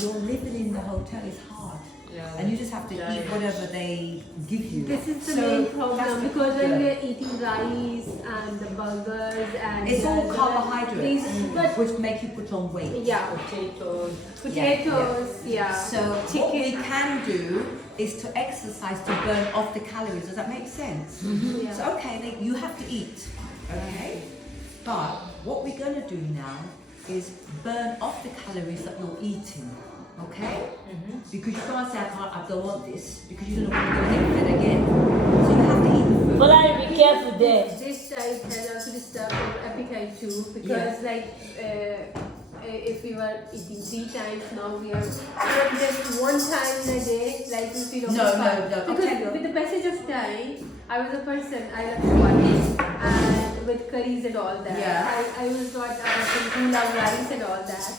You're living in the hotel is hard. Yeah. And you just have to eat whatever they give you. This is the So main that's problem the because when problem. we are eating rice and the burgers and It's all the carbohydrates, but which make you put on weight. yeah, potatoes, yeah. So what we can do is to exercise to burn off the calories. Does that make sense? Yeah. So okay, you have to eat, okay? But what we're going to do now is burn off the calories that you're eating, okay? Because you can't say I don't want this because you don't know when you're going to get fed again. So you have to eat the food. But I be careful there. This diet has also disturbed our appetite too because if we were eating 3 times, now we are just 1 time in a day, like we feel No. Because with the passage of time, I was a person, I love Swati and with curries and all that. Yeah. I was not a person who love rice and all that.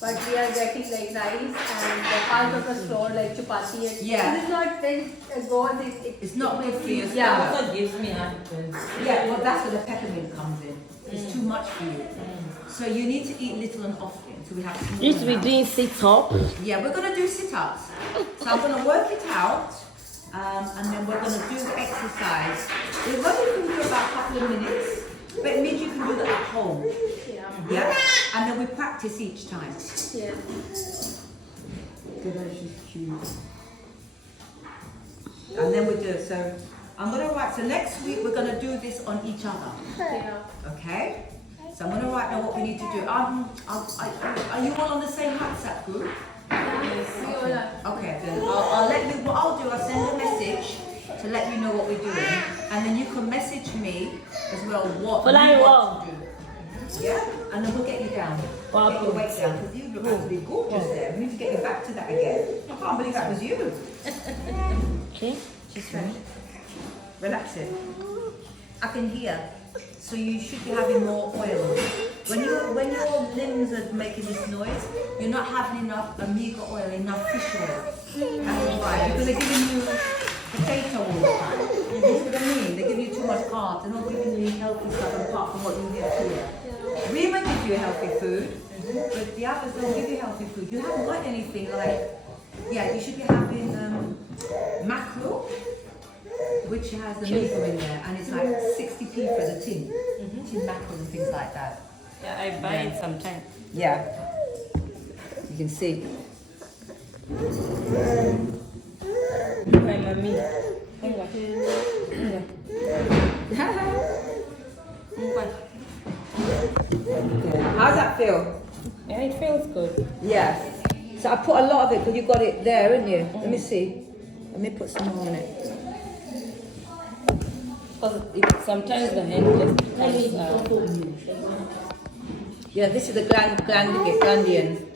But we are getting like rice and half of the flour like chapati and this is not very good. It's not good for your stomach. Yeah. What gives me heartburn? Yeah, well that's where the peppermint comes in. It's too much for you. So you need to eat little and often. So we have to Used to be doing sit-up. Yeah, we're going to do sit-ups. So I'm going to work it out and then we're going to do the exercise. We're going to do about a couple of minutes, but it means you can do that at home. Yeah? And then we practice each time. Yeah. And then we do it. So I'm going to write, so next week we're going to do this on each other. Yeah. Okay? So I'm going to write down what we need to do. Are you all on the same WhatsApp group? Okay, then I'll let you, what I'll do, I'll send a message to let you know what we're doing. And then you can message me as well what you want to do. Yeah? And then we'll get you down. Get your weight down. Because you look absolutely gorgeous there. We need to get you back to that again. I can't believe that was you. Okay. Just relax it. I can hear. So you should be having more oil. When your limbs are making this noise, you're not having enough omega oil, enough fish oil. That's why. Because they're giving you potato all the time. You know what I mean? They're giving you too much carbs. They're not giving you healthy stuff apart from what you give here. We might give you healthy food, but the others don't give you healthy food. You haven't got anything like, you should be having mackerel, which has the omega in there, and it's like 60p for the tin. Tin mackerel and things like that. Yeah, I buy it sometimes. Yeah. You can see. My mommy. How's that feel? Yeah, it feels good. Yeah. So I put a lot of it because you got it there, haven't you? Let me see. Let me put some more on it. Because sometimes the hand just comes out. Yeah, this is the glandian.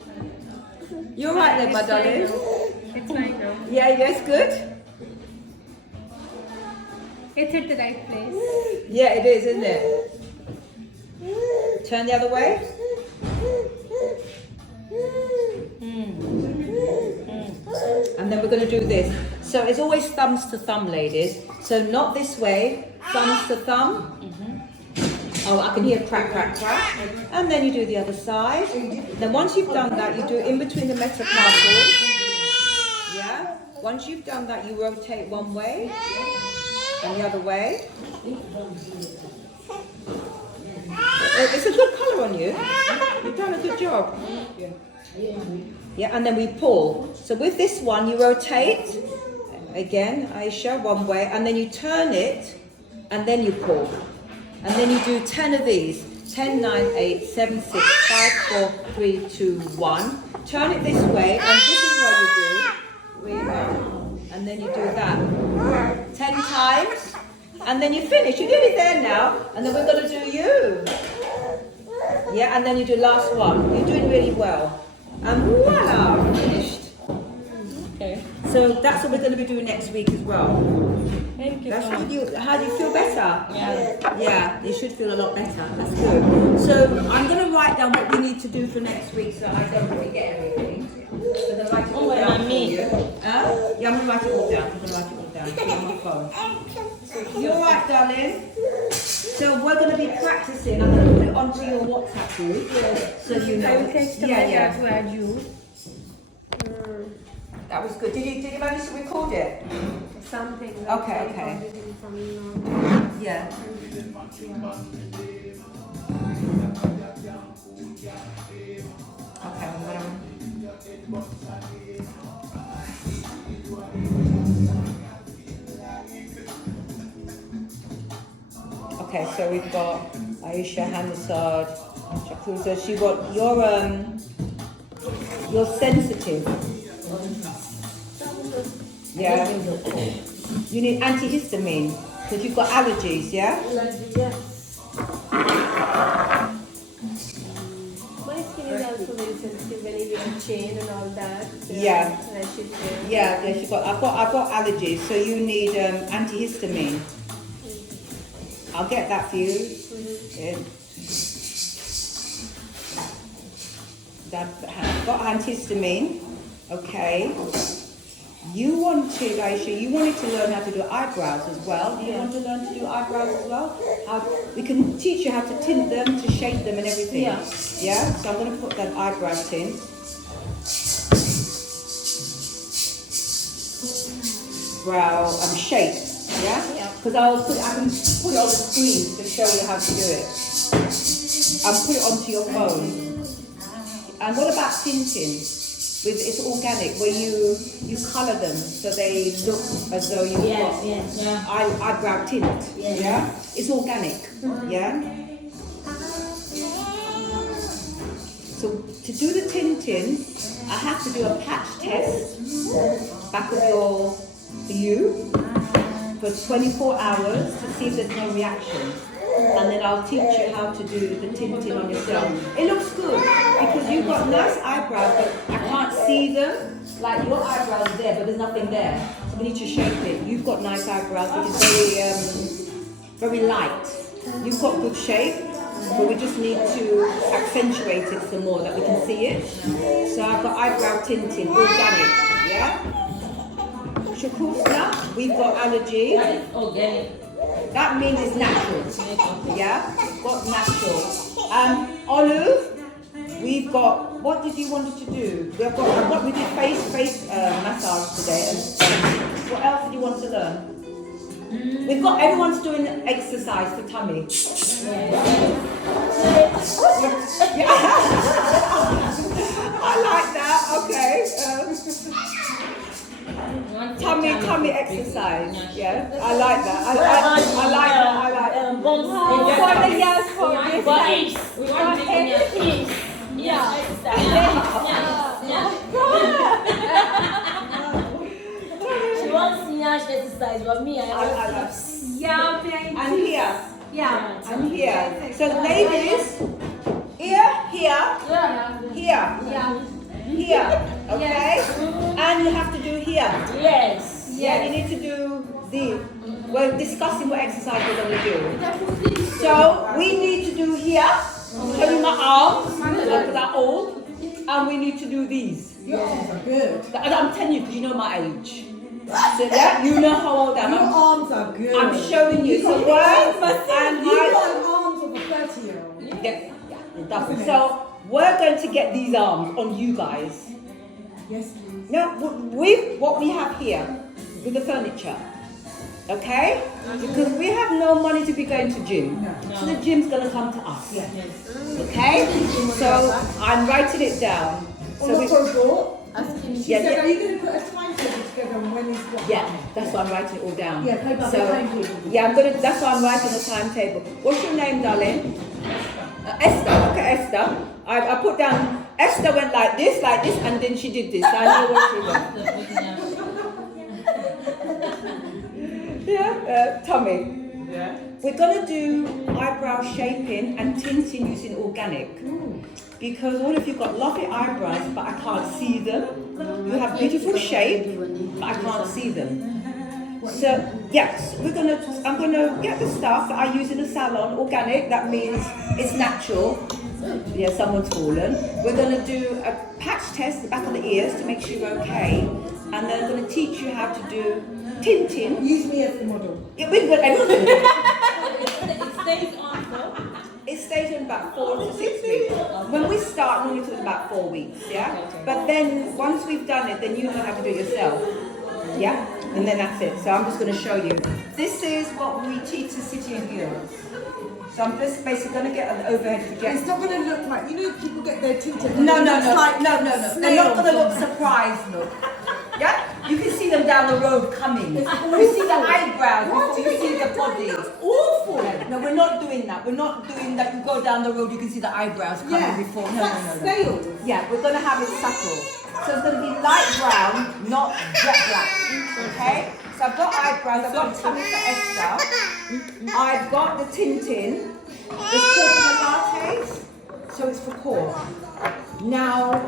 You're right there, my darling. It's fine now. Yeah, yes, good. It's at the right place. Yeah, it is, isn't it? Turn the other way. And then we're going to do this. So it's always thumbs to thumb, ladies. So not this way, thumbs to thumb. Oh, I can hear crack, crack, crack. And then you do the other side. Then once you've done that, you do it in between the metatarsals. Yeah? Once you've done that, you rotate one way and the other way. It's a good colour on you. You've done a good job. Yeah, and then we pull. So with this one, you rotate. Again, Aisha, one way. And then you turn it. And then you pull. And then you do 10 of these. 10, 9, 8, 7, 6, 5, 4, 3, 2, 1. Turn it this way. And this is what you do. And then you do that 10 times. And then you finish. You're nearly there now. And then we're going to do you. Yeah, and then you do last one. You're doing really well. And voila, finished. Okay. So that's what we're going to be doing next week as well. Thank you. That's good. How do you feel better? Yeah. Yeah, you should feel a lot better. That's good. So I'm going to write down what we need to do for next week so I don't forget everything. So then write it all down for you. Yeah, I'm going to write it all down. I'm going to write it all down. Put it on your phone. You all right, darling? So we're going to be practicing. I'm going to put it onto your WhatsApp group. So you know. I will text Yeah. to add you. That was good. Did you manage to record it? Something. Okay, okay. Yeah. Okay, I'm gonna. Okay, so we've got Aisha, hand massage, Shakuza. So you got you're sensitive. Yeah. You need antihistamine because you've got allergies, yeah? My skin is also very sensitive when I wear chain and all that. Yeah. Rashes there. Yeah, I've got allergies, so you need antihistamine. I'll get that for you. Yeah. I've got antihistamine. Okay. You wanted, Aisha, you wanted to learn how to do eyebrows as well. Do you want to learn to do eyebrows as well? We can teach you how to tint them, to shape them and everything. Yeah. Yeah? So I'm going to put that eyebrow tint. Brow and shape. Yeah? Because I can put it on the screen to show you how to do it. I'll put it onto your phone. And what about tinting? It's organic, where you colour them so they look as though you've got eyebrow tint. Yeah? It's organic. Yeah? So to do the tinting, I have to do a patch test back of for you for 24 hours to see if there's no reaction. And then I'll teach you how to do the tinting on yourself. It looks good because you've got nice eyebrows, but I can't see them. Like your eyebrows there, but there's nothing there. So we need to shape it. You've got nice eyebrows, which is very light. You've got good shape, but we just need to accentuate it some more that we can see it. So I've got eyebrow tinting, organic, yeah? Shakusa, we've got allergy. That is organic. That means it's natural. Yeah? Got natural. Olive, we've got, what did you want to do? We did face massage today. What else did you want to learn? We've got, everyone's doing exercise for tummy. Yeah. I like that, okay. Tummy exercise. Yeah, I like that. I like that. She wants Nyash exercise, but me, I want And here. Yeah. And here. So ladies, here. Here, okay? And you have to do here. Yes. Yeah, you need to do we're discussing what exercise we're going to do. So we need to do here, holding my arms, because I'm old, and we need to do these. Your arms are good. And I'm telling you, because you know my age. So yeah, you know how old I am. Your arms are good. I'm showing you. So You've got arms of a 30-year-old. Yeah, it doesn't. So we're going to get these arms on you guys. Yes, please. Now, with what we have here, with the furniture, okay? Because we have no money to be going to gym. So the gym's going to come to us. Okay? So I'm writing it down. So we She said, are you going to put a timetable together on when is what? yeah, that's why I'm writing it all down. Yeah, paper, so, timetable. yeah, that's why I'm writing the timetable. What's your name, darling? Esther. Okay, Esther. I put down, Esther went like this, and then she did this. I know what she went. Yeah, Tommy. Yeah. We're going to do eyebrow shaping and tinting using organic. Because all of you got lovely eyebrows, but I can't see them. You have beautiful shape, but I can't see them. So, yes, I'm going to get the stuff that I use in the salon, organic, that means it's natural. Yeah, someone's fallen. We're going to do a patch test at the back of the ears to make sure you're okay. And then I'm going to teach you how to do tinting. Use me as the model. Yeah, we've got everything. It stays on though. It stays in about 4 to 6 weeks. When we start, normally it was about 4 weeks, yeah? But then once we've done it, then you know how to do it yourself, yeah? And then that's it. So I'm just going to show you. This is what we teach the City and Guilds. So I'm just basically going to get an overhead projector. It's not going to look like, you know, people get their tinted. No. Like They're not going to look surprised, look. Yeah? You can see them down the road coming. You see the eyebrows before you see the body. It's awful. No, we're not doing that. We're not doing that. You go down the road, you can see the eyebrows coming before. No. Snails. Yeah, we're going to have it subtle. So it's going to be light brown, not jet black. Okay? So I've got eyebrows, I've got tummy for Esther. I've got the tintin. It's called Pilates. So it's for core. Now,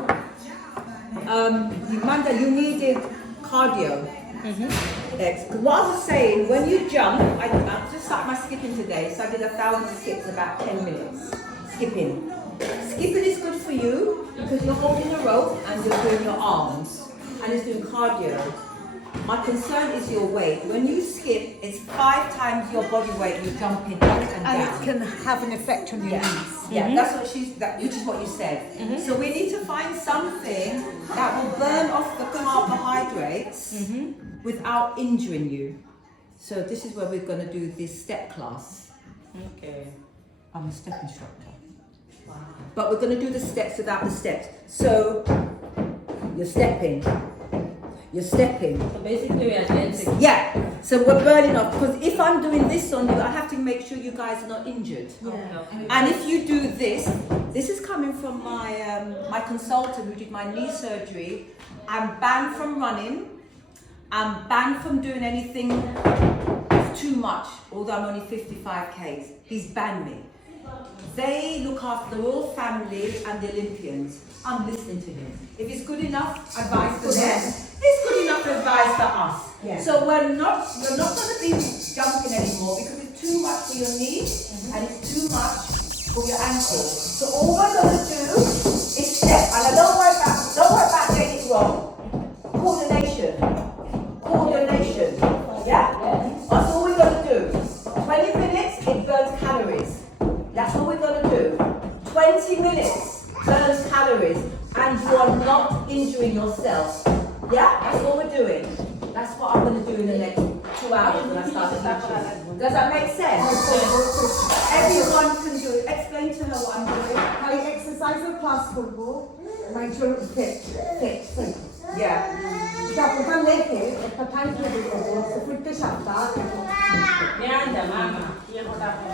Amanda, you needed cardio. Because what I was saying, when you jump, I just started my skipping today, so I did 1,000 skips about 10 minutes. Skipping. Skipping is good for you because you're holding the rope and you're doing your arms, and it's doing cardio. My concern is your weight. When you skip, it's 5 times your body weight. You're jumping up and down. And it can have an effect on your knees. Yeah, that's what which is what you said. So we need to find something that will burn off the carbohydrates without injuring you. So this is where we're going to do this step class. Okay. I'm a step instructor. But we're going to do the steps without the steps. So you're stepping. You're stepping. So basically we are dancing. Yeah. So we're burning off, because if I'm doing this on you, I have to make sure you guys are not injured. Okay. And if you do this is coming from my my consultant who did my knee surgery. I'm banned from running. I'm banned from doing anything too much, although I'm only 55 Ks. He's banned me. They look after the royal family and the Olympians. I'm listening to him. If it's good enough advice for them, it's good enough advice for us. Yeah. So we're not going to be jumping anymore because it's too much for your knee and it's too much for your ankle. So all we're going to do is step. And I don't worry about getting it wrong. Coordination. Yeah? That's all we're going to do. 20 minutes, it burns calories. That's what we're going to do. 20 minutes burns calories and you are not injuring yourself. Yeah? That's what we're doing. That's what I'm going to do in the next 2 hours when I start the teaching. Does that make sense? Everyone can do it. Explain to her what I'm doing. I exercise a class football. My children fit. Yeah. Dopo che è tanto di cose, frutte saltate. Niente, mamma.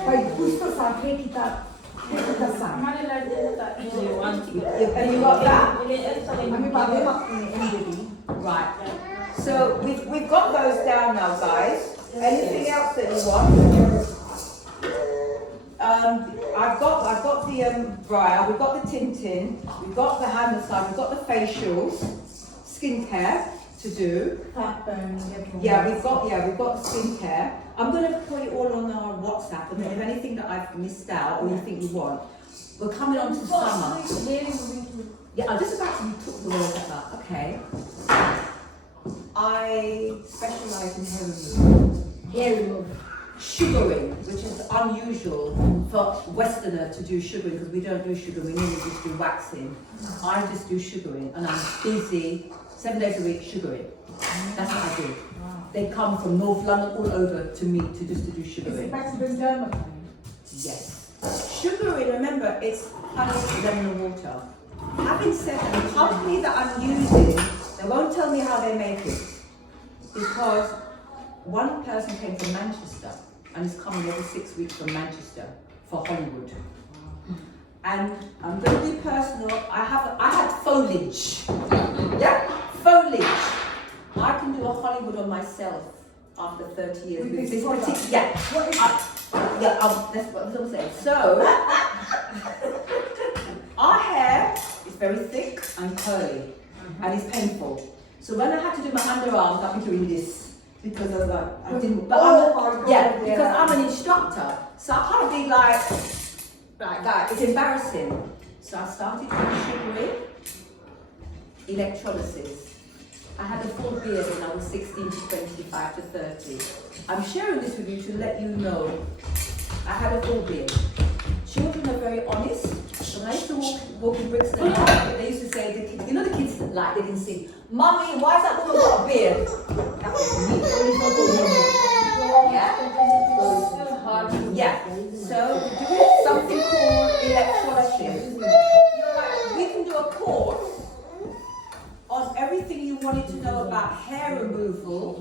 Poi gusto sa che ti sa. You want to And you got that? Mi pareva in Right. So we've got those down now, guys. Anything else that you want? I've got the Briar, we've got the tintin, we've got the hand massage, we've got the facials, skincare to do. Yeah, we've got the skincare. I'm going to put it all on our WhatsApp, and then if anything that I've missed out or you think you want, we're coming on to summer. Yeah, I'm just about to talk the words like that. Okay. I specialise in hair removal. Sugaring, which is unusual for Westerner to do sugaring because we don't do sugaring, we normally just do waxing. I just do sugaring and I'm busy 7 days a week sugaring. That's what I do. They come from North London all over to me to do sugaring. Yes. Sugaring, remember, it's honey, lemon and water. Having said that, the company that I'm using, they won't tell me how they make it because one person came from Manchester and is coming every 6 weeks from Manchester for Hollywood. And I'm going to be personal. I had foliage. Yeah, foliage. I can do a Hollywood on myself after 30 years. With this particular, that's what I'm saying. So, our hair is very thick and curly, and it's painful. So when I had to do my underarms, I've been doing this. Because of that, I didn't. But because I'm an instructor, so I can't be like that. It's embarrassing. So I started doing sugaring, electrolysis. I had a full beard when I was 16 to 25 to 30. I'm sharing this with you to let you know I had a full beard. children are very honest. So when I used to walk in bricks and market, they used to say, the kids, you know the kids that like, they can see, Mummy, why has that woman got a beard? That was me. Yeah? Yeah. So do it something called electrolysis. We can do a course on everything you wanted to know about hair removal,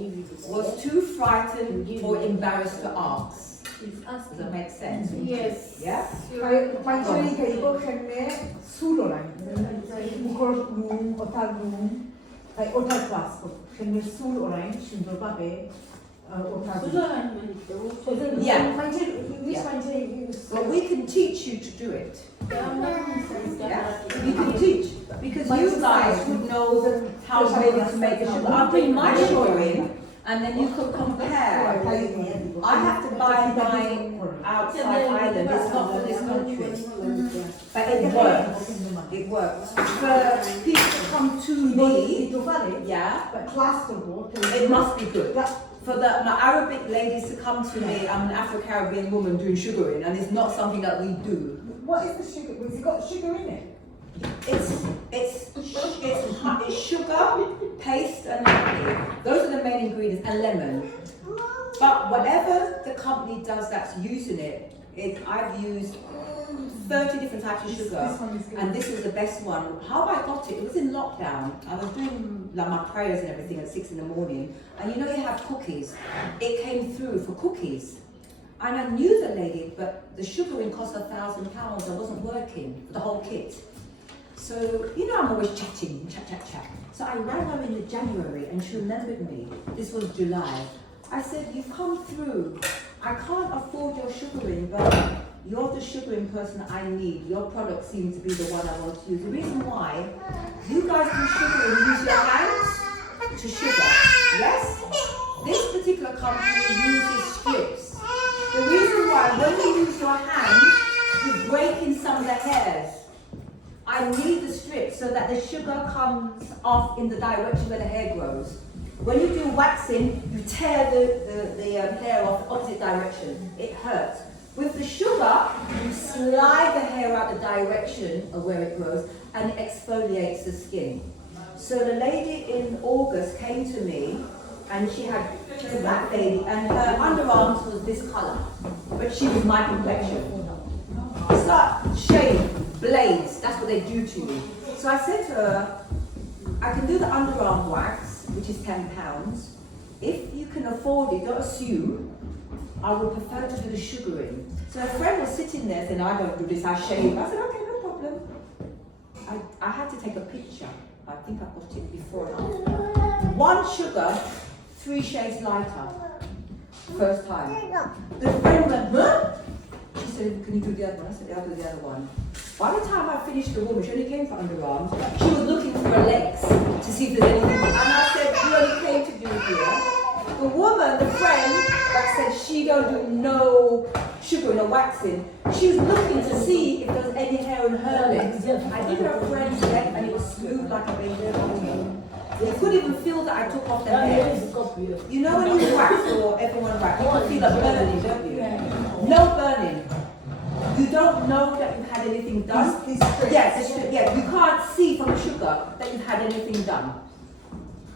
was too frightened or embarrassed to ask. Does that make sense? Yes. Yeah? Manchurica ibo kenne suloran. Mukor room, otal room, otal class. Kenne suloran, shindor babe, otal. Yeah. Yeah. But we can teach you to do it. Yeah? We can teach. Because you guys would know how maybe to make a sugar. I'll bring my sugar in, and then you could compare. I have to buy mine outside Ireland. It's not for this country. But it works. It works. For people to come to me, yeah, it must be good. For my Arabic ladies to come to me, I'm an Afro-Caribbean woman doing sugaring, and it's not something that we do. What is the sugar? Has it got sugar in it? It's sugar, paste, and honey. Those are the main ingredients, and lemon. But whatever the company does that's using it, I've used 30 different types of sugar, and this was the best one. How I got it was in lockdown. I was doing like my prayers and everything at 6 in the morning, and you know you have cookies. It came through for cookies, and I knew the lady, but the sugaring cost £1,000. I wasn't working for the whole kit. So, you know I'm always chatting, chat. So I rang her in January and she remembered me. This was July. I said, you've come through. I can't afford your sugaring, but you're the sugaring person I need. Your product seems to be the one I want to use. The reason why, you guys do sugaring, use your hands to sugar. Yes? This particular company uses strips. The reason why, when you use your hands, you're breaking some of the hairs. I need the strip so that the sugar comes off in the direction where the hair grows. When you do waxing, you tear the hair off the opposite direction. It hurts. With the sugar, you slide the hair out the direction of where it grows and it exfoliates the skin. So the lady in August came to me and she's a black lady and her underarms was this colour, but she was my complexion. It's like shade. Blades, that's what they do to you. So I said to her, I can do the underarm wax, which is £10. If you can afford it, don't assume, I would prefer to do the sugaring. So a friend was sitting there saying, I don't do this, I shave. I said, okay, no problem. I had to take a picture. I think I got it before and after. 1 sugar, 3 shades lighter. First time. The friend went, huh? She said, can you do the other one? I said, I'll do the other one. By the time I finished the woman, she only came for underarms. She was looking for her legs to see if there's anything. And I said, you only came to do here. The woman, the friend, that said she don't do no sugaring or waxing, she was looking to see if there was any hair on her legs. I did her friend's leg and it was smooth like a baby. You couldn't even feel that I took off the hair. You know when you wax or everyone wax, you can feel a burning, don't you? No burning. You don't know that you've had anything done. Yeah, you can't see from the sugar that you've had anything done.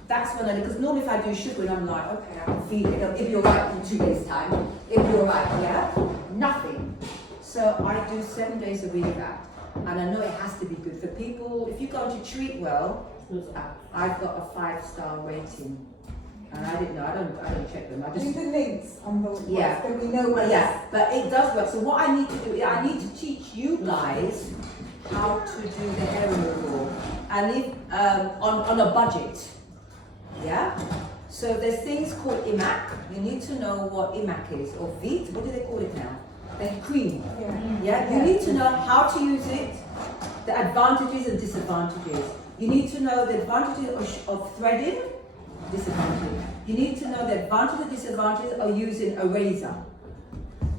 That's when because normally if I do sugar and I'm like, okay, I can feel it. It'll be alright in 2 days' time. It'll be alright, yeah? Nothing. So I do 7 days a week that. And I know it has to be good for people. If you go to treat well, I've got a 5-star rating. And I didn't know, I don't check them. I just Leave the links on the yeah. then we know where But it does work. So what I need to do, I need to teach you guys how to do the hair removal. And if, on a budget. Yeah? So there's things called IMAC. You need to know what IMAC is, or VIT, what do they call it now? The cream. Yeah? You need to know how to use it, the advantages and disadvantages. You need to know the advantages of threading, disadvantage. You need to know the advantages and disadvantages of using a razor.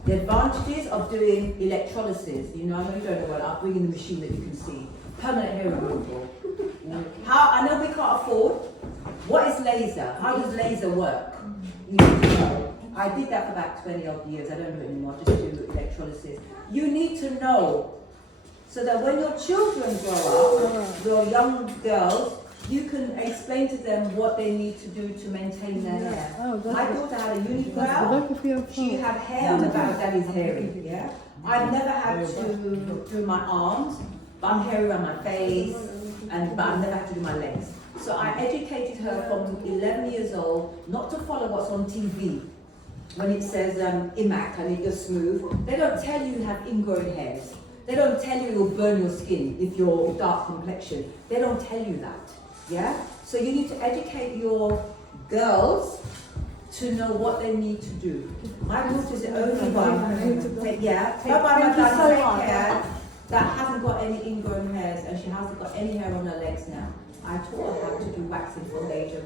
The advantages of doing electrolysis. You know, I know you don't know what, I'll bring in the machine that you can see. Permanent hair removal. How, I know we can't afford. What is laser? How does laser work? You need to know. I did that for about 20 odd years. I don't do it anymore, I just do electrolysis. You need to know so that when your children grow up, your young girls, you can explain to them what they need to do to maintain their hair. My daughter had a unibrow. She had hair on the back of daddy's hairy. Yeah, I've never had to do my arms, but I'm hairy around my face, but I've never had to do my legs. So I educated her from 11 years old not to follow what's on TV. When it says IMAC and you're smooth, they don't tell you have ingrown hairs. They don't tell you you'll burn your skin if you're dark complexion. They don't tell you that. Yeah? So you need to educate your girls to know what they need to do. My daughter's the only one, that hasn't got any ingrown hairs, and she hasn't got any hair on her legs now. I taught her how to do waxing from the age of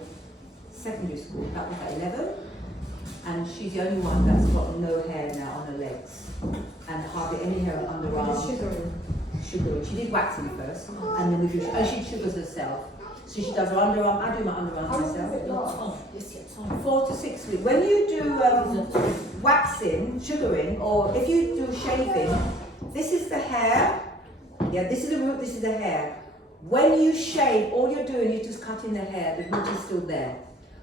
secondary school. That was at 11. And she's the only one that's got no hair now on her legs. And hardly any hair on the underarms. Sugaring. She did waxing first, and then we do, and she sugars herself. So she does her underarm, I do my underarms myself. 4 to 6 weeks. When you do waxing, sugaring, or if you do shaving, this is the hair. Yeah, this is the root, this is the hair. When you shave, all you're doing is just cutting the hair, the root is still there.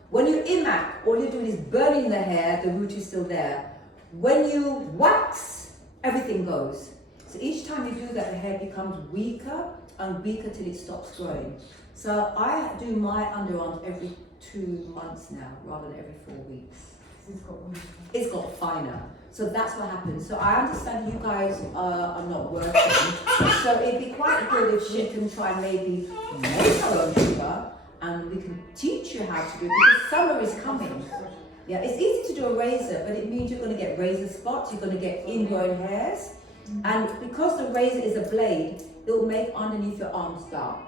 When you imac, all you're doing is burning the hair, the root is still there. When you wax, everything goes. So each time you do that, the hair becomes weaker and weaker till it stops growing. So I do my underarms every 2 months now, rather than every 4 weeks. It's got finer. So that's what happens. So I understand you guys are not working. So it'd be quite good if we can try and maybe make our own sugar, and we can teach you how to do it, because summer is coming. Yeah, it's easy to do a razor, but it means you're going to get razor spots, you're going to get ingrown hairs, and because the razor is a blade, it will make underneath your arms dark.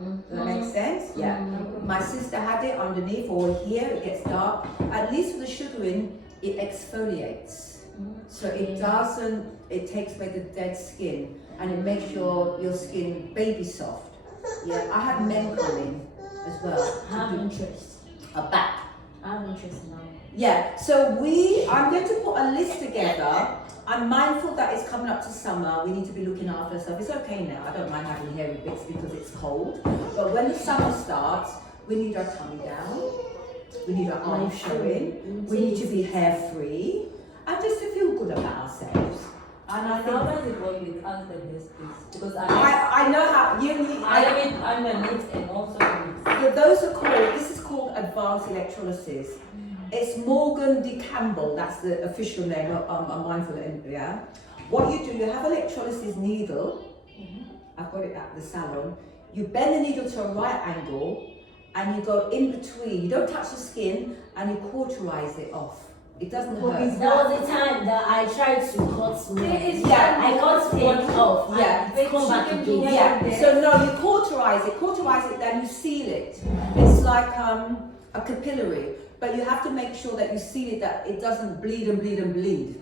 Does that make sense? Yeah. My sister had it underneath, or here it gets dark. At least with the sugaring, it exfoliates. So it doesn't, it takes away the dead skin, and it makes your skin baby soft. Yeah, I have men come in as well. I have interest. A back. I have interest now. Yeah, so I'm going to put a list together. I'm mindful that it's coming up to summer. We need to be looking after ourselves. It's okay now. I don't mind having hairy bits because it's cold. But when the summer starts, we need our tummy down. We need our arms showing. We need to be hair free. And just to feel good about ourselves. And I think how does it work with us the best piece? Because I know how you need. I'm a knit and also So those are called. This is called advanced electrolysis. It's Morgan de Campbell. That's the official name. I'm mindful. Yeah. What you do, you have electrolysis needle. I've got it at the salon. You bend the needle to a right angle, and you go in between. You don't touch the skin, and you cauterize it off. It doesn't hurt. There was a time that I tried to cut small. Yeah, I cut one off. Yeah, and come back again. Yeah. So no, you cauterize it, then you seal it. It's like a capillary, but you have to make sure that you seal it, that it doesn't bleed and bleed and bleed.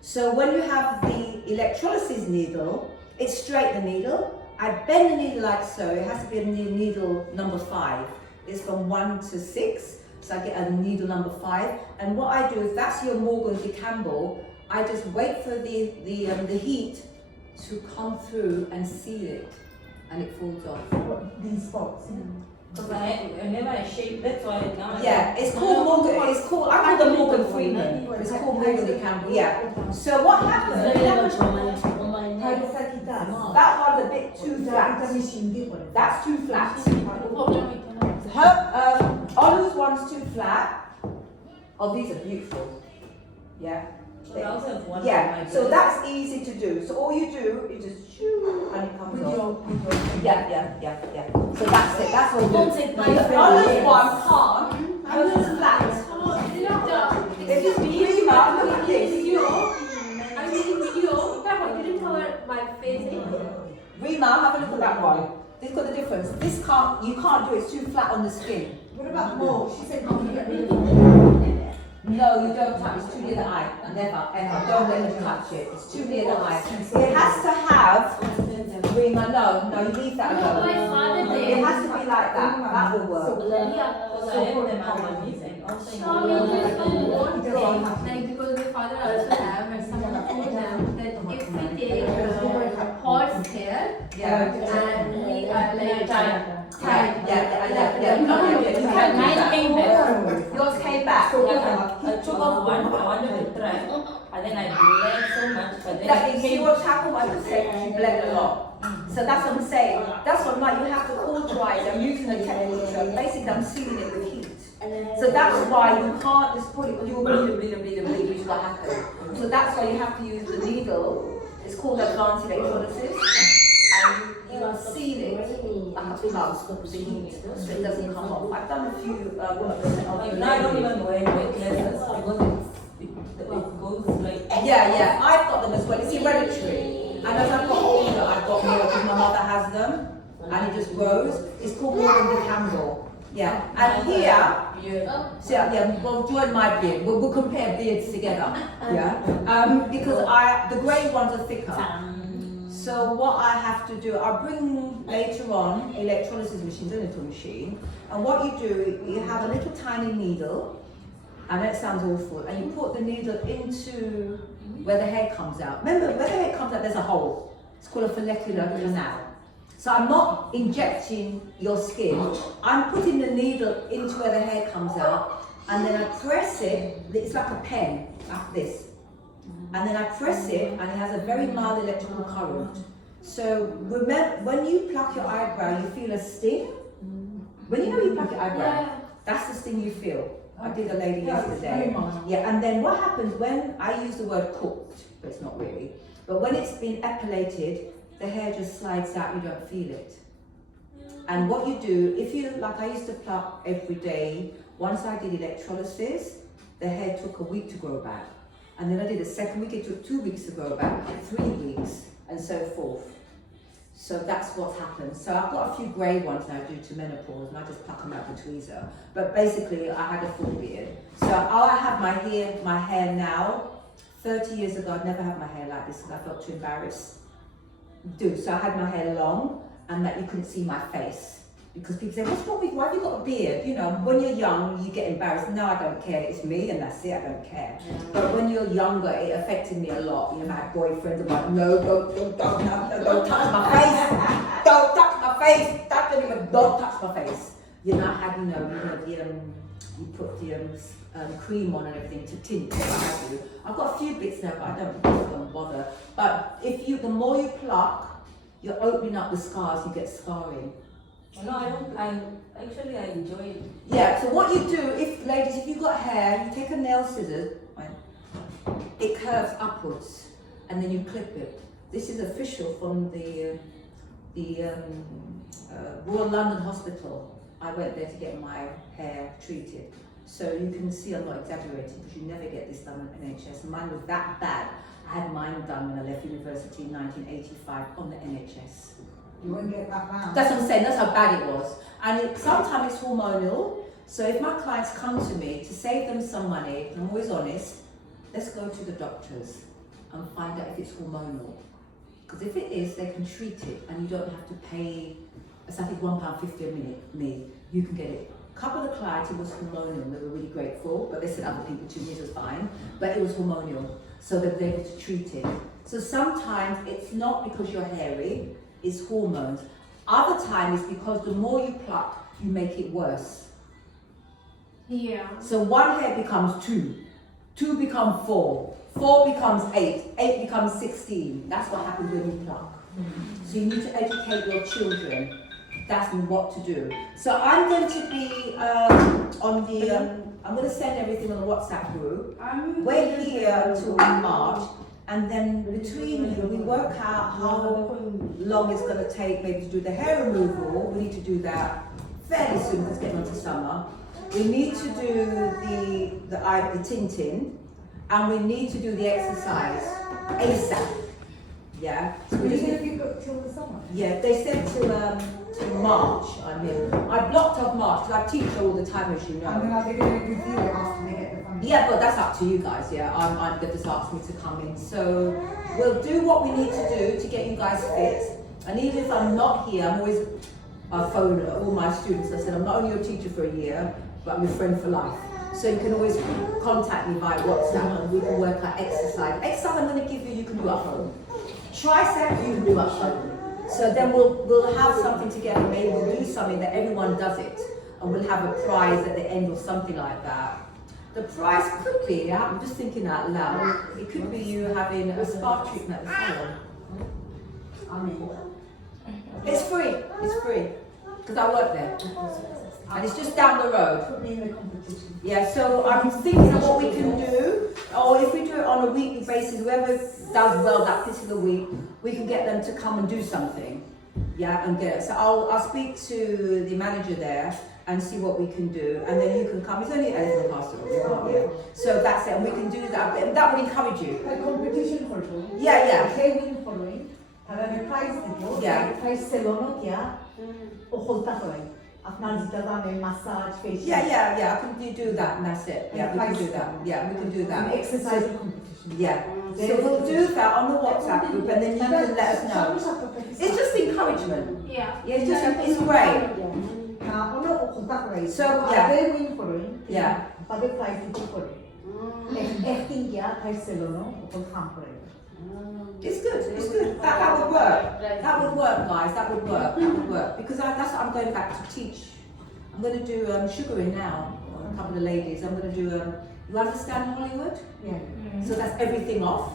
So when you have the electrolysis needle, it's straight the needle. I bend the needle like so. It has to be a needle number 5. It's from 1 to 6. So I get a needle number 5, and what I do, if that's your Morgan de Campbell, I just wait for the heat to come through and seal it, and it falls off. These spots. Because whenever I shave, that's why now. Yeah, it's called Morgan. It's called. I call the Morgan Freeman. It's called Morgan de Campbell. Yeah. So what happens? Very much on my neck. That one's a bit too flat. That's too flat. Olu's one's too flat. Oh, these are beautiful. Yeah. I also have one. Yeah. So that's easy to do. So all you do is just shoo, and it comes off. Yeah. So that's it. That's all you do. Don't take my Olu's one can't. Olu's flat. If you breathe out, look at this. I'm making video. I didn't cover my face anymore. Rima, have a look at that one. This got the difference. This you can't do it. It's too flat on the skin. What about Mo? She said you can get rid of it. No, you don't touch. It's too near the eye. Never, ever. Don't let them touch it. It's too near the eye. It has to have Rima, no, you leave that No, alone. my father It did. has to be like that. That will work. Like because my father also have and someone told them that if we take horse hair Yeah. and we are like Yeah. No, you can do Mine that. came back. Yours came back. I took off one, I wanted to try, and then I bled so much, but then That it is, see came. what's happened, I just said she bled a lot. So that's what I'm saying. That's what you have to cauterize. I'm using the temperature. Basically, I'm sealing it with heat. So that's why you can't just put it, you'll bleed, which is what happened. So that's why you have to use the needle. It's called advanced electrolysis. And you seal it like a plug with the heat so it doesn't come off. I've done a few, Like now I don't even wear wet glasses because it goes like. Yeah, I've got them as well. It's hereditary. And as I've got older, I've got more because my mother has them. And it just grows. It's called Morgan de Campbell. Yeah. And here, so yeah, well, join my beard. We'll compare beards together. Yeah. Because the grey ones are thicker. So what I have to do, I'll bring later on electrolysis machines, a little machine. And what you do, you have a little tiny needle. I know it sounds awful. And you put the needle into where the hair comes out. Remember, where the hair comes out, there's a hole. It's called a follicular canal. So I'm not injecting your skin. I'm putting the needle into where the hair comes out. And then I press it. It's like a pen, like this. And then I press it, and it has a very mild electrical current. So remember, when you pluck your eyebrow, you feel a sting. When you pluck your eyebrow, that's the sting you feel. I did a lady yesterday. Yeah, and then what happens when I use the word cooked, but it's not really. But when it's been epilated, the hair just slides out. You don't feel it. And what you do, if you like, I used to pluck every day. Once I did electrolysis, the hair took a week to grow back. And then I did a second week, it took 2 weeks to grow back, 3 weeks, and so forth. So that's what's happened. So I've got a few grey ones now due to menopause, and I just pluck them out with tweezer. But basically, I had a full beard. So I have my hair now. 30 years ago, I'd never had my hair like this because I felt too embarrassed. So I had my hair long, and that you couldn't see my face. Because people say, what's wrong with you? Why have you got a beard? You know, when you're young, you get embarrassed. No, I don't care. It's me, and that's it. I don't care. But when you're younger, it affected me a lot. You know, I had boyfriends about, no, don't touch my face. Don't touch my face. Don't touch my face. You know, I had, you put the cream on and everything to tint. What I do. I've got a few bits now, but I don't bother. But the more you pluck, you're opening up the scars. You get scarring. No, I don't. I enjoy it. Yeah, so what you do, if you've got hair, you take a nail scissors, it curves upwards, and then you clip it. This is official from the Royal London Hospital. I went there to get my hair treated. So you can see I'm not exaggerating because you never get this done on NHS. Mine was that bad. I had mine done when I left university in 1985 on the NHS. You won't get that round. That's what I'm saying, that's how bad it was. And sometimes it's hormonal. So if my clients come to me to save them some money, and I'm always honest, let's go to the doctors and find out if it's hormonal. Because if it is, they can treat it and you don't have to pay, it's I think £1.50 a minute, you can get it. A couple of the clients, it was hormonal, they were really grateful, but they said other people to me it was fine, but it was hormonal, so they were able to treat it. So sometimes it's not because you're hairy, it's hormones. Other times it's because the more you pluck, you make it worse. Yeah. So one hair becomes 2, 2 become 4, 4 becomes 8, 8 becomes 16. That's what happens when you pluck. So you need to educate your children. That's what to do. So I'm going to be I'm going to send everything on the WhatsApp group. We're here until March. And then between we work out how long it's going to take maybe to do the hair removal. We need to do that fairly soon because it's getting on to summer. We need to do the tinting, and we need to do the exercise ASAP. Yeah. So we just Have you got till the summer? yeah, they said till March. I mean, I blocked off March because I teach all the time, as you know. And then are they going to review it after they get the funding? Yeah, but that's up to you guys, yeah. They've just asked me to come in. So we'll do what we need to do to get you guys fit. And even if I'm not here, I'm always, I phone all my students. I said, I'm not only your teacher for a year, but I'm your friend for life. So you can always contact me via WhatsApp and we can work out exercise. Exercise I'm going to give you, you can do at home. Tricep, you can do at home. So then we'll have something together. Maybe we'll do something that everyone does it. And we'll have a prize at the end or something like that. The prize could be, I'm just thinking out loud, it could be you having a spa treatment at the salon. It's free, because I work there. And it's just down the road. Put me in the competition. Yeah, so I'm thinking of what we can do, or if we do it on a weekly basis, whoever does well that particular week, we can get them to come and do something. Yeah, and get it. So I'll speak to the manager there and see what we can do, and then you can come. It's only Elephant Castle, you can't, yeah. So that's it, and we can do that. And that would encourage you. A competition করবো। Yeah. They win following, তাহলে আমি prize দিব। Yeah. Prize সেলুনও গিয়া ও হলতা হয়। আপনার যেটা দামে massage, facial. Yeah. I can do that, and that's it. Yeah, we can do that. Yeah, we can do that. An exercise competition. Yeah. So we'll do that on the WhatsApp group, and then you can let us know. It's just encouragement. Yeah. Yeah, it's great. না ওনো হলতা করে। So, yeah. They win following. Yeah. তাদের prize দিতে করে। একদিন গিয়া prize সেলুনও ওপর কাম করে। It's good. That would work. That would work, guys. That would work. Because that's what I'm going back to teach. I'm going to do sugaring now. A couple of ladies. I'm going to do. You understand Hollywood? Yeah. So that's everything off.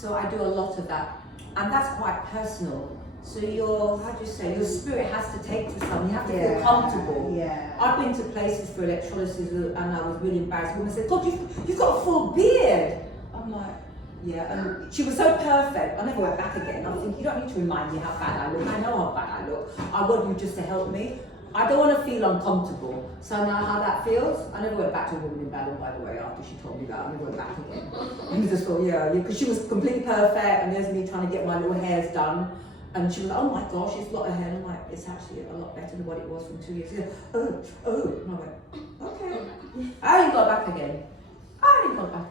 So I do a lot of that, and that's quite personal. So your spirit has to take to something. You have to feel comfortable. Yeah. I've been to places for electrolysis and I was really embarrassed. Women said, God, you've got a full beard. I'm like, yeah. And she was so perfect. I never went back again. I'm thinking, you don't need to remind me how bad I look. I know how bad I look. I want you just to help me. I don't want to feel uncomfortable. So I know how that feels. I never went back to a woman in Ballon, by the way, after she told me that. I never went back again. And I just thought, because she was completely perfect and there's me trying to get my little hairs done. And she was like, oh my gosh, it's a lot of hair. And I'm like, it's actually a lot better than what it was from 2 years ago. Oh. And I went, okay. I ain't got back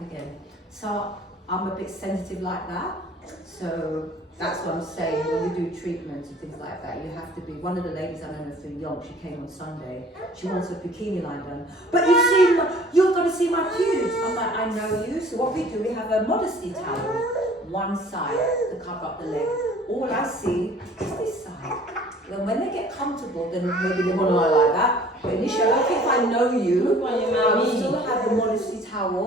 again. So I'm a bit sensitive like that. So that's what I'm saying. When we do treatments and things like that, you have to be. One of the ladies I know through Young, she came on Sunday. She wants her bikini line done. But you're going to see my pubes. I'm like, I know you. So what we do, we have a modesty towel, one side to cover up the leg. All I see is this side. Then when they get comfortable, then maybe they want to lie like that. But initially, okay, if I know you, I will still have the modesty towel.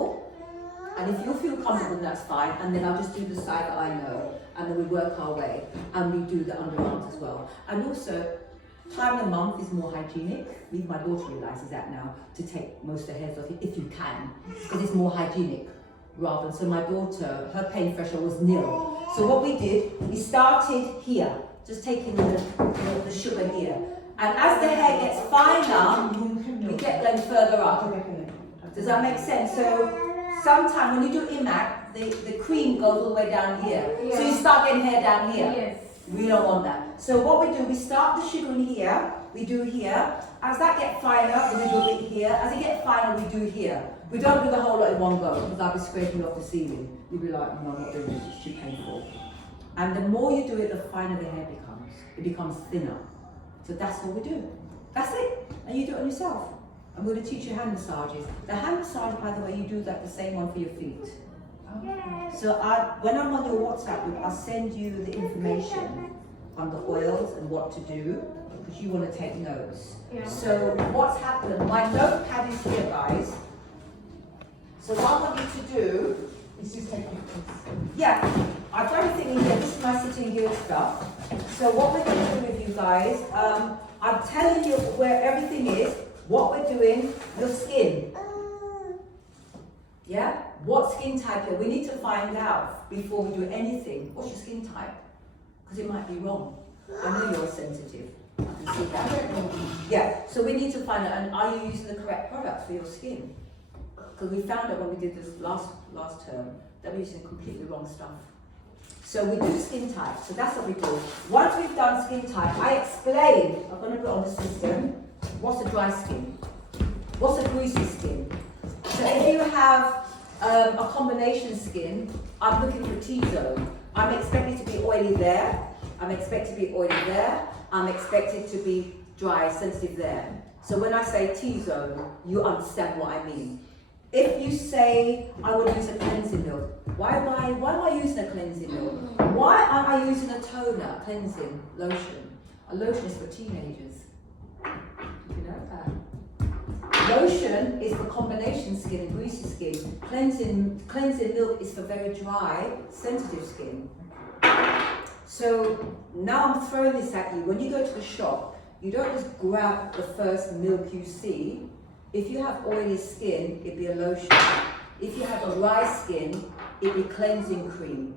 And if you feel comfortable, that's fine. And then I'll just do the side that I know. And then we work our way. And we do the underarms as well. And also, time of the month is more hygienic. Even my daughter realises that now, to take most of the hairs off if you can. Because it's more hygienic. Rather, so my daughter, her pain threshold was nil. So what we did, we started here, just taking the sugar here. And as the hair gets finer, we get them further up. Does that make sense? So sometimes when you do IMAC, the cream goes all the way down here. So you start getting hair down here. Yes. We don't want that. So what we do, we start the sugaring here, we do here. As that gets finer, we do a bit here. As it gets finer, we do here. We don't do the whole lot in one go, because I'll be scraping off the ceiling. You'll be like, no, I'm not doing this, it's too painful. And the more you do it, the finer the hair becomes. It becomes thinner. So that's what we do. That's it. And you do it on yourself. I'm going to teach you hand massages. The hand massage, by the way, you do that the same one for your feet. So when I'm on your WhatsApp group, I'll send you the information on the oils and what to do, because you want to take notes. Yeah. So what's happened, my notepad is here, guys. So what I want you to do, This is technical. yeah, I've got everything in here. This is my sitting here stuff. So what we're going to do with you guys, I'm telling you where everything is, what we're doing, your skin. Yeah? What skin type you're. We need to find out before we do anything. What's your skin type? Because it might be wrong. I know you're sensitive. I can see that. Yeah, so we need to find out, and are you using the correct products for your skin? Because we found out when we did this last term that we're using completely wrong stuff. So we do skin type. So that's what we do. Once we've done skin type, I explain. I'm going to put on the system. What's a dry skin? What's a greasy skin? So if you have a combination skin, I'm looking for T-zone. I'm expecting to be oily there, I'm expected to be oily there. I'm expected to be dry, sensitive there. So when I say T-zone, you understand what I mean. If you say, I would use a cleansing milk, why am I using a cleansing milk? Why aren't I using a toner, cleansing lotion? A lotion is for teenagers. You know that. Lotion is for combination skin and greasy skin. Cleansing milk is for very dry, sensitive skin. So now I'm throwing this at you. When you go to the shop, you don't just grab the first milk you see. If you have oily skin, it'd be a lotion. If you have dry skin, it'd be cleansing cream.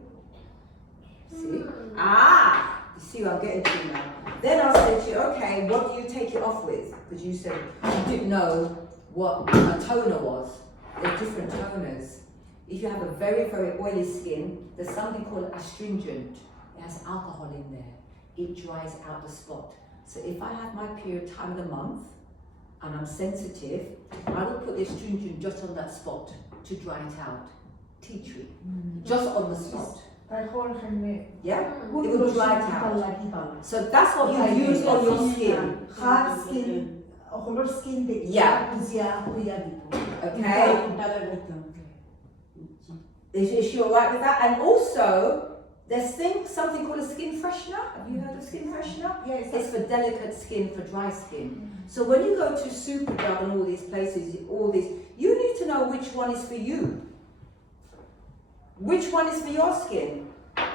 See? Ah! You see what I'm getting to now. Then I'll say to you, okay, what do you take it off with? Because you said you didn't know what a toner was. There's different toners. If you have a very, very oily skin, there's something called astringent. It has alcohol in there. It dries out the spot. So if I have my period time of the month, and I'm sensitive, I will put the astringent just on that spot to dry it out. Tea tree. Just on the spot. Yeah? It will dry it out. So that's what you use on your skin. Hard skin, hollow skin, Yeah. Okay? Is she alright with that? And also, there's something called a skin freshener. Have you heard of skin freshener? Yes. It's for delicate skin, for dry skin. So when you go to Superdrug and all these places, you need to know which one is for you. Which one is for your skin?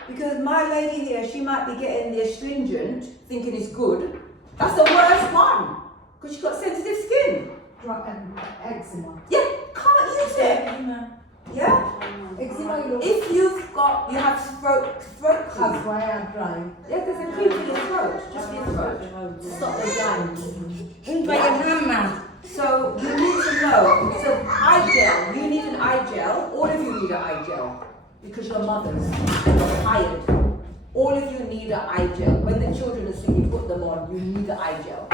Because my lady here, she might be getting the astringent, thinking it's good. That's the worst one, because she's got sensitive skin. Eczema. Yeah, can't use it. Yeah? Eczema, If you have throat that's cream. why I'm dry. Yeah, there's a cream for your throat, just for your throat, to stop the glands. So you need to know. So eye gel, you need an eye gel. All of you need an eye gel because your mothers are tired. All of you need an eye gel. When the children are sick, you put them on. You need an eye gel.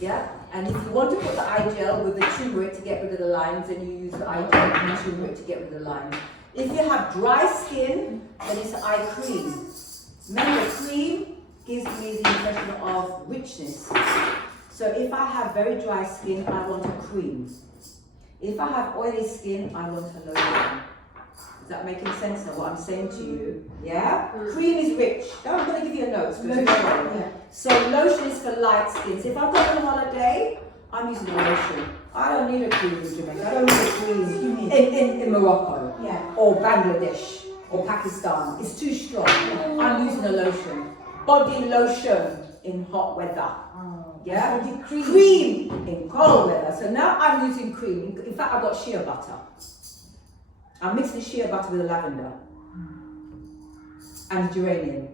Yeah. And if you want to put the eye gel with the turmeric to get rid of the lines, then you use the eye gel and the turmeric to get rid of the lines. If you have dry skin, then it's eye cream. Remember, cream gives me the impression of richness. So if I have very dry skin, I want a cream. If I have oily skin, I want a lotion. Is that making sense now, what I'm saying to you? Yeah? Cream is rich. Now I'm going to give you a note. So lotion is for light skin. So if I've got on holiday, I'm using a lotion. I don't need a cream in Jamaica. I don't need a cream in Morocco or Bangladesh or Pakistan. It's too strong. I'm using a lotion. Body lotion in hot weather. Yeah? Cream in cold weather. So now I'm using cream. In fact, I've got shea butter. I'm mixing shea butter with lavender and geranium.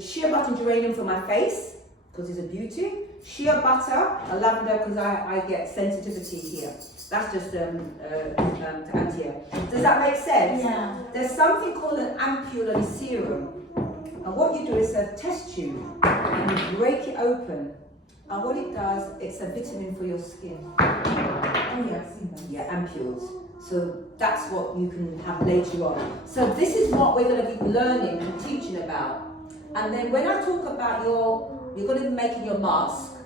Shea butter and geranium for my face, because it's a beauty. Shea butter and lavender, because I get sensitivity here. That's just anti-hair. Does that make sense? Yeah. There's something called an ampoule serum. And what you do is a test tube, and you break it open. And what it does, it's a vitamin for your skin. Oh yeah, I've seen that. Yeah, ampules. So that's what you can have later on. So this is what we're going to be learning and teaching about. And then when I talk about you're going to be making your mask,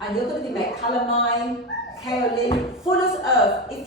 and you're going to be making calamine, kaolin, fuller's earth. If